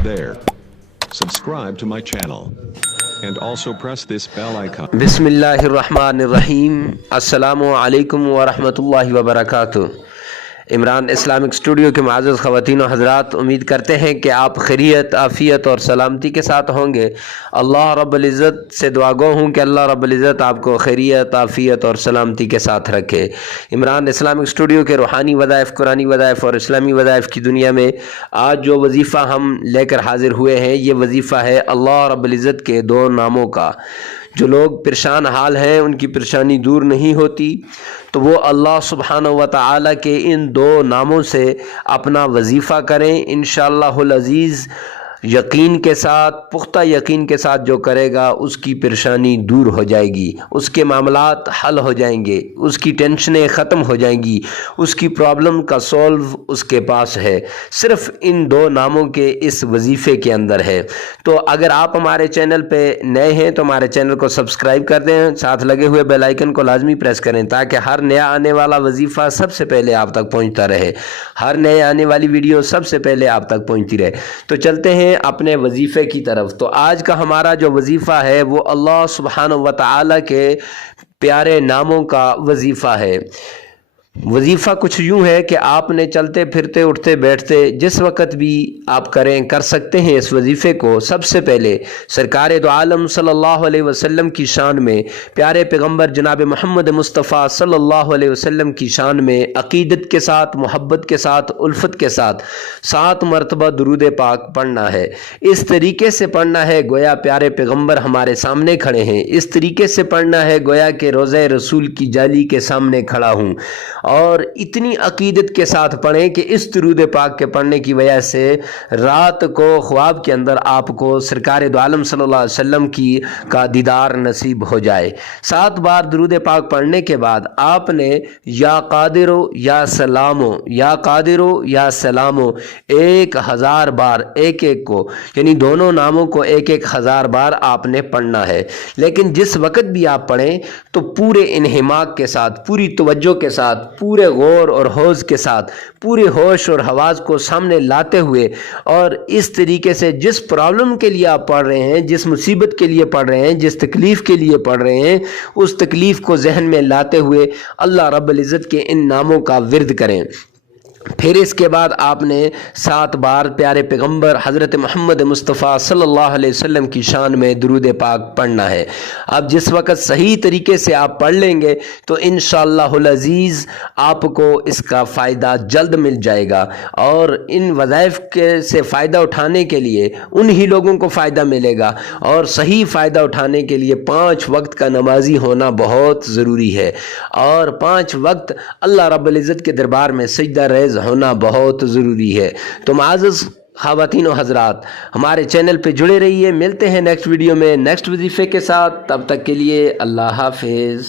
Hey there. Subscribe to my channel. And also press this bell icon. بسم اللہ الرحمن الرحیم. السلام علیکم ورحمۃ اللہ وبرکاتہ. عمران اسلامک اسٹوڈیو کے معزز خواتین و حضرات، امید کرتے ہیں کہ آپ خیریت، عافیت اور سلامتی کے ساتھ ہوں گے. اللہ رب العزت سے دعا گو ہوں کہ اللہ رب العزت آپ کو خیریت، عافیت اور سلامتی کے ساتھ رکھے. عمران اسلامک اسٹوڈیو کے روحانی وظائف، قرآنی وظائف اور اسلامی وظائف کی دنیا میں آج جو وظیفہ ہم لے کر حاضر ہوئے ہیں، یہ وظیفہ ہے اللہ رب العزت کے 2 ناموں کا. جو لوگ پریشان حال ہیں، ان کی پریشانی دور نہیں ہوتی، تو وہ اللہ سبحانہ و تعالی کے ان 2 ناموں سے اپنا وظیفہ کریں. انشاءاللہ العزیز یقین کے ساتھ، پختہ یقین کے ساتھ جو کرے گا، اس کی پریشانی دور ہو جائے گی، اس کے معاملات حل ہو جائیں گے، اس کی ٹینشنیں ختم ہو جائیں گی، اس کی پرابلم کا سولو اس کے پاس ہے، صرف ان 2 ناموں کے اس وظیفے کے اندر ہے. تو اگر آپ ہمارے چینل پہ نئے ہیں تو ہمارے چینل کو سبسکرائب کر دیں، ساتھ لگے ہوئے بیل آئیکن کو لازمی پریس کریں تاکہ ہر نیا آنے والا وظیفہ سب سے پہلے آپ تک پہنچتا رہے، ہر نئے آنے والی ویڈیو سب سے پہلے آپ تک پہنچتی رہے. تو چلتے ہیں اپنے وظیفے کی طرف. تو آج کا ہمارا جو وظیفہ ہے وہ اللہ سبحانہ و تعالی کے پیارے ناموں کا وظیفہ ہے. وظیفہ کچھ یوں ہے کہ آپ نے چلتے پھرتے، اٹھتے بیٹھتے جس وقت بھی آپ کر سکتے ہیں اس وظیفے کو. سب سے پہلے سرکار دو عالم صلی اللہ علیہ وسلم کی شان میں، پیارے پیغمبر جناب محمد مصطفیٰ صلی اللہ علیہ وسلم کی شان میں عقیدت کے ساتھ، محبت کے ساتھ، الفت کے ساتھ 7 مرتبہ درود پاک پڑھنا ہے. اس طریقے سے پڑھنا ہے گویا پیارے پیغمبر ہمارے سامنے کھڑے ہیں، اس طریقے سے پڑھنا ہے گویا کہ روضہ رسول کی جالی کے سامنے کھڑا ہوں. اور اتنی عقیدت کے ساتھ پڑھیں کہ اس درود پاک کے پڑھنے کی وجہ سے رات کو خواب کے اندر آپ کو سرکار دو عالم صلی اللہ علیہ وسلم کا دیدار نصیب ہو جائے. 7 بار درود پاک پڑھنے کے بعد آپ نے یا قادرو یا سلامو، یا قادرو یا سلامو 1000 بار ایک کو، یعنی دونوں ناموں کو 1000 بار آپ نے پڑھنا ہے. لیکن جس وقت بھی آپ پڑھیں تو پورے انہماک کے ساتھ، پوری توجہ کے ساتھ، پورے غور اور ہوش کے ساتھ، پورے ہوش اور حواس کو سامنے لاتے ہوئے، اور اس طریقے سے جس پرابلم کے لیے آپ پڑھ رہے ہیں، جس مصیبت کے لیے پڑھ رہے ہیں، جس تکلیف کے لیے پڑھ رہے ہیں، اس تکلیف کو ذہن میں لاتے ہوئے اللہ رب العزت کے ان ناموں کا ورد کریں. پھر اس کے بعد آپ نے 7 بار پیارے پیغمبر حضرت محمد مصطفیٰ صلی اللہ علیہ وسلم کی شان میں درود پاک پڑھنا ہے. اب جس وقت صحیح طریقے سے آپ پڑھ لیں گے تو انشاءاللہ العزیز آپ کو اس کا فائدہ جلد مل جائے گا. اور ان وظائف سے فائدہ اٹھانے کے لیے انہی لوگوں کو فائدہ ملے گا. اور صحیح فائدہ اٹھانے کے لیے 5 وقت کا نمازی ہونا بہت ضروری ہے، اور 5 وقت اللہ رب العزت کے دربار میں سجدہ ریز ہونا بہت ضروری ہے. تو معزز خواتین و حضرات، ہمارے چینل پہ جڑے رہیے. ملتے ہیں نیکسٹ ویڈیو میں نیکسٹ وظیفے کے ساتھ. تب تک کے لیے اللہ حافظ.